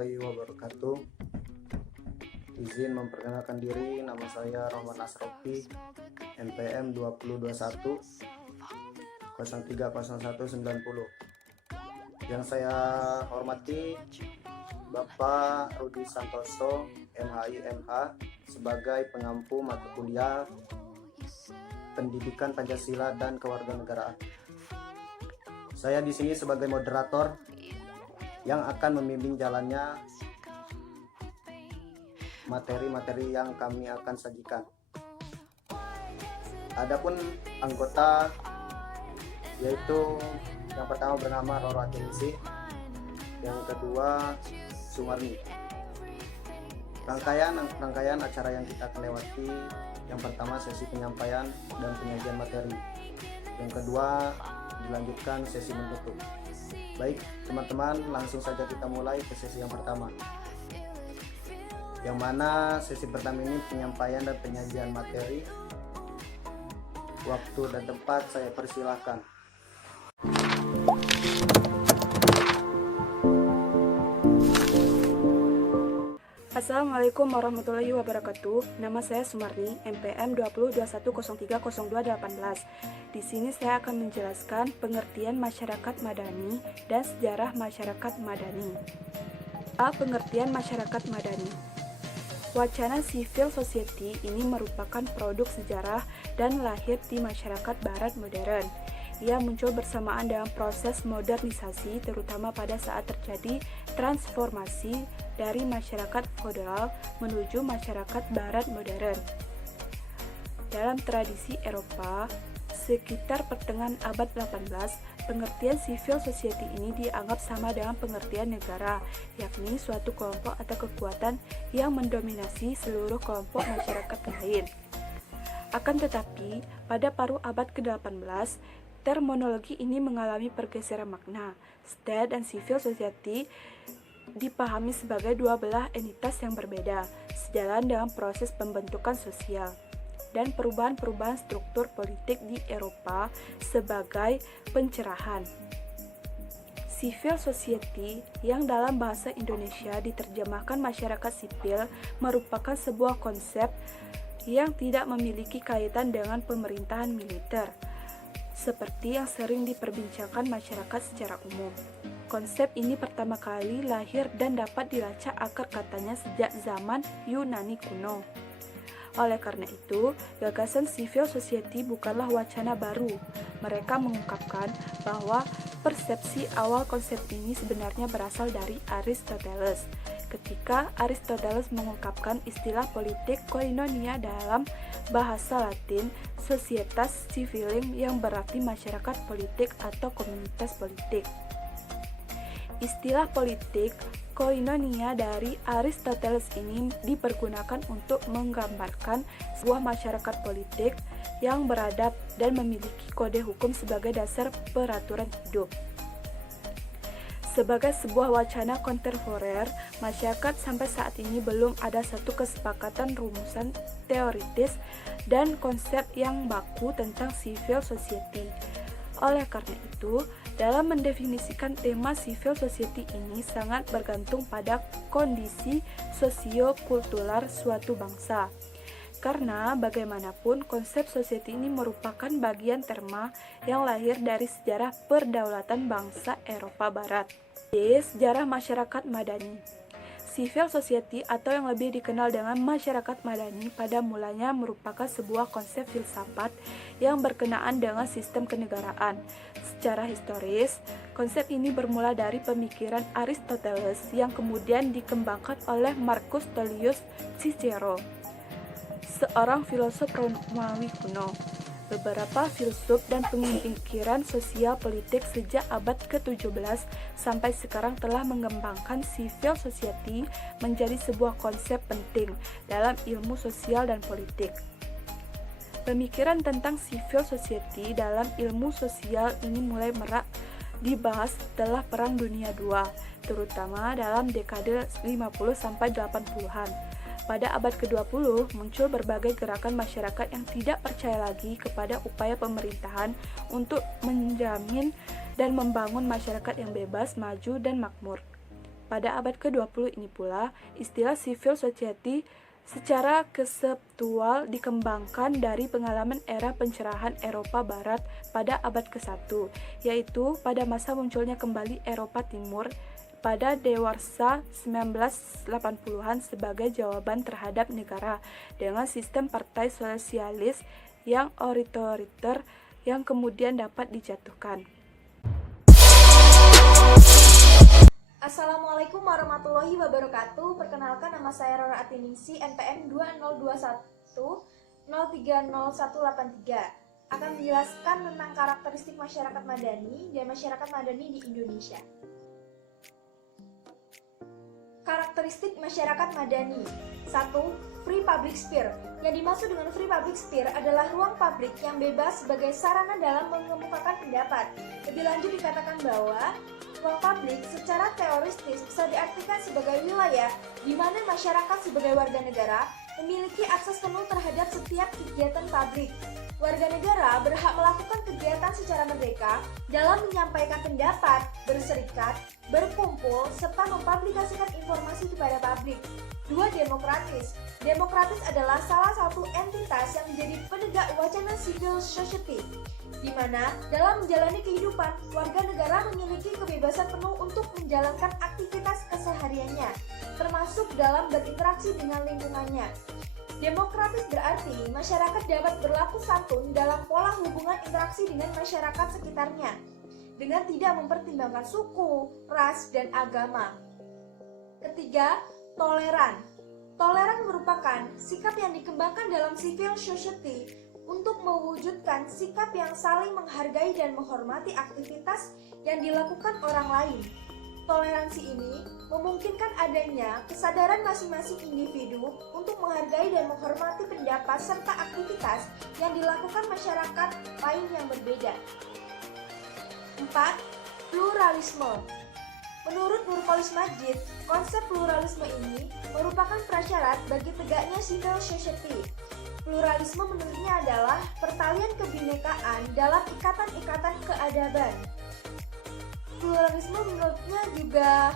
warahmatullahi wabarakatuh. Izin memperkenalkan diri, nama saya Rohman Asrofi, NPM 2021 030190. Yang saya hormati Bapak Rudi Santoso, MHI MH, sebagai pengampu mata kuliah Pendidikan Pancasila dan Kewarganegaraan. Saya di sini sebagai moderator yang akan membimbing jalannya materi-materi yang kami akan sajikan. Adapun anggota yaitu yang pertama bernama Roro Atensi, yang kedua Sumarni. Rangkaian acara yang kita akan lewati, yang pertama sesi penyampaian dan penyajian materi, yang kedua dilanjutkan sesi menutup. Baik teman-teman, langsung saja kita mulai ke sesi yang pertama, yang mana sesi pertama ini penyampaian dan penyajian materi. Waktu dan tempat saya persilahkan. Assalamualaikum warahmatullahi wabarakatuh. Nama saya Sumarni, NPM 2021030218. Di sini saya akan menjelaskan pengertian masyarakat madani dan sejarah masyarakat madani. Pengertian masyarakat madani. Wacana civil society ini merupakan produk sejarah dan lahir di masyarakat barat modern. Ia muncul bersamaan dengan proses modernisasi, terutama pada saat terjadi transformasi dari masyarakat feodal menuju masyarakat barat modern. Dalam tradisi Eropa, sekitar pertengahan abad 18, pengertian civil society ini dianggap sama dengan pengertian negara, yakni suatu kelompok atau kekuatan yang mendominasi seluruh kelompok masyarakat lain. Akan tetapi, pada paruh abad ke-18, terminologi ini mengalami pergeseran makna. State dan civil society dipahami sebagai dua belah entitas yang berbeda, sejalan dengan proses pembentukan sosial dan perubahan-perubahan struktur politik di Eropa sebagai pencerahan. Civil society, yang dalam bahasa Indonesia diterjemahkan masyarakat sipil, merupakan sebuah konsep yang tidak memiliki kaitan dengan pemerintahan militer, seperti yang sering diperbincangkan masyarakat secara umum. Konsep ini pertama kali lahir dan dapat dilacak akar katanya sejak zaman Yunani kuno. Oleh karena itu, gagasan civil society bukanlah wacana baru. Mereka mengungkapkan bahwa persepsi awal konsep ini sebenarnya berasal dari Aristoteles. Ketika Aristoteles mengungkapkan istilah politik koinonia dalam bahasa Latin, societas civilim, yang berarti masyarakat politik atau komunitas politik. Istilah politik koinonia dari Aristoteles ini dipergunakan untuk menggambarkan sebuah masyarakat politik yang beradab dan memiliki kode hukum sebagai dasar peraturan hidup. Sebagai sebuah wacana kontemporer, masyarakat sampai saat ini belum ada satu kesepakatan rumusan teoritis dan konsep yang baku tentang civil society. Oleh karena itu, dalam mendefinisikan tema civil society ini sangat bergantung pada kondisi sosio-kultural suatu bangsa. Karena bagaimanapun konsep society ini merupakan bagian terma yang lahir dari sejarah perdaulatan bangsa Eropa Barat. Sejarah masyarakat madani. Civil society atau yang lebih dikenal dengan masyarakat madani pada mulanya merupakan sebuah konsep filsafat yang berkenaan dengan sistem kenegaraan. Secara historis, konsep ini bermula dari pemikiran Aristoteles yang kemudian dikembangkan oleh Marcus Tullius Cicero, seorang filosof Romawi kuno. Beberapa filsuf dan pemikiran sosial politik sejak abad ke-17 sampai sekarang telah mengembangkan civil society menjadi sebuah konsep penting dalam ilmu sosial dan politik. Pemikiran tentang civil society dalam ilmu sosial ini mulai merak dibahas setelah Perang Dunia II, terutama dalam dekade 50 sampai 80-an. Pada abad ke-20 muncul berbagai gerakan masyarakat yang tidak percaya lagi kepada upaya pemerintahan untuk menjamin dan membangun masyarakat yang bebas, maju, dan makmur. Pada abad ke-20 ini pula, istilah civil society secara konseptual dikembangkan dari pengalaman era pencerahan Eropa Barat pada abad ke-1, yaitu pada masa munculnya kembali Eropa Timur pada dewasa 1980-an sebagai jawaban terhadap negara dengan sistem partai sosialis yang otoriter yang kemudian dapat dijatuhkan. Assalamualaikum warahmatullahi wabarakatuh. Perkenalkan, nama saya Rora Atiningsi, NPM 2021-030183. Akan menjelaskan tentang karakteristik masyarakat madani dan masyarakat madani di Indonesia. Karakteristik masyarakat madani. 1. Free public sphere. Yang dimaksud dengan free public sphere adalah ruang publik yang bebas sebagai sarana dalam mengemukakan pendapat. Lebih lanjut dikatakan bahwa ruang publik secara teoristis bisa diartikan sebagai wilayah di mana masyarakat sebagai warga negara memiliki akses penuh terhadap setiap kegiatan publik. Warga negara berhak melakukan kegiatan secara merdeka dalam menyampaikan pendapat, berserikat, berkumpul, serta mempublikasikan informasi kepada publik. 2. Demokratis. Demokratis adalah salah satu entitas yang menjadi penegak wacana civil society, di mana dalam menjalani kehidupan, warga negara memiliki kebebasan penuh untuk menjalankan aktivitas kesehariannya, termasuk dalam berinteraksi dengan lingkungannya. Demokratis berarti masyarakat dapat berlaku santun dalam pola hubungan interaksi dengan masyarakat sekitarnya, dengan tidak mempertimbangkan suku, ras, dan agama. Ketiga, toleran. Toleran merupakan sikap yang dikembangkan dalam civil society untuk mewujudkan sikap yang saling menghargai dan menghormati aktivitas yang dilakukan orang lain. Toleransi ini memungkinkan adanya kesadaran masing-masing individu untuk menghargai dan menghormati pendapat serta aktivitas yang dilakukan masyarakat lain yang berbeda. 4. Pluralisme. Menurut Nurcholish Madjid, konsep pluralisme ini merupakan prasyarat bagi tegaknya civil society. Pluralisme menurutnya adalah pertalian kebinekaan dalam ikatan-ikatan keadaban. Pluralisme menurutnya juga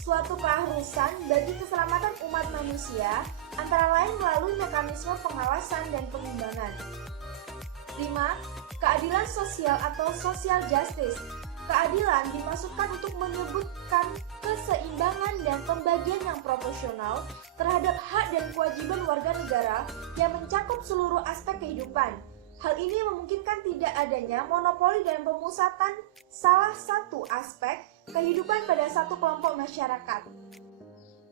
suatu keharusan bagi keselamatan umat manusia, antara lain melalui mekanisme pengawasan dan pengimbangan. 5. Keadilan sosial atau social justice. Keadilan dimaksudkan untuk menyebutkan keseimbangan dan pembagian yang proporsional terhadap hak dan kewajiban warga negara yang mencakup seluruh aspek kehidupan. Hal ini memungkinkan tidak adanya monopoli dan pemusatan salah satu aspek kehidupan pada satu kelompok masyarakat.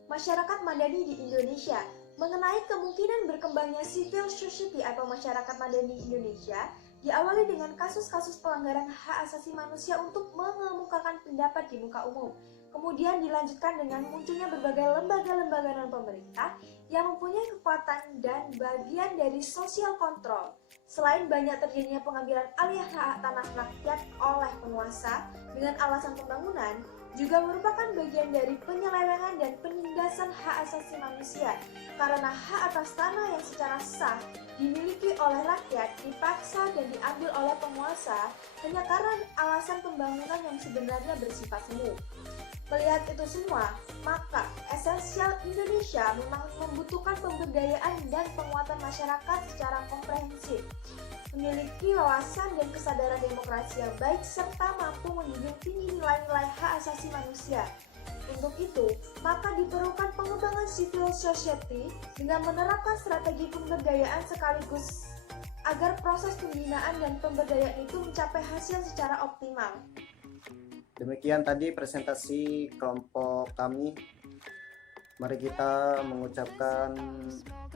Masyarakat madani di Indonesia. Mengenai kemungkinan berkembangnya civil society atau masyarakat madani di Indonesia, diawali dengan kasus-kasus pelanggaran hak asasi manusia untuk mengemukakan pendapat di muka umum. Kemudian dilanjutkan dengan munculnya berbagai lembaga-lembaga non-pemerintah yang mempunyai kekuatan dan bagian dari sosial kontrol. Selain banyak terjadinya pengambilan alih hak tanah rakyat oleh penguasa dengan alasan pembangunan, juga merupakan bagian dari penyelewengan dan penindasan hak asasi manusia, karena hak atas tanah yang secara sah dimiliki oleh rakyat dipaksa dan diambil oleh penguasa hanya karena alasan pembangunan yang sebenarnya bersifat semu. Melihat itu semua, maka esensial Indonesia memang membutuhkan pemberdayaan dan penguatan masyarakat secara komprehensif, memiliki wawasan dan kesadaran demokrasi yang baik serta mampu menjunjung tinggi nilai-nilai hak asasi manusia. Untuk itu, maka diperlukan pengembangan civil society dengan menerapkan strategi pemberdayaan sekaligus agar proses pembinaan dan pemberdayaan itu mencapai hasil secara optimal. Demikian tadi presentasi kelompok kami. Mari kita mengucapkan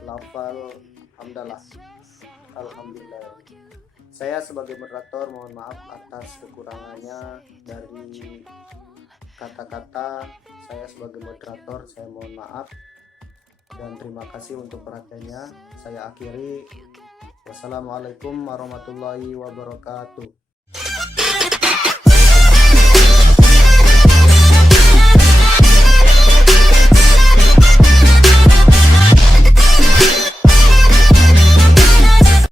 lafal hamdalah. Alhamdulillah. Saya sebagai moderator mohon maaf atas kekurangannya dari kata-kata. Saya sebagai moderator saya mohon maaf dan terima kasih untuk perhatiannya. Saya akhiri. Wassalamualaikum warahmatullahi wabarakatuh.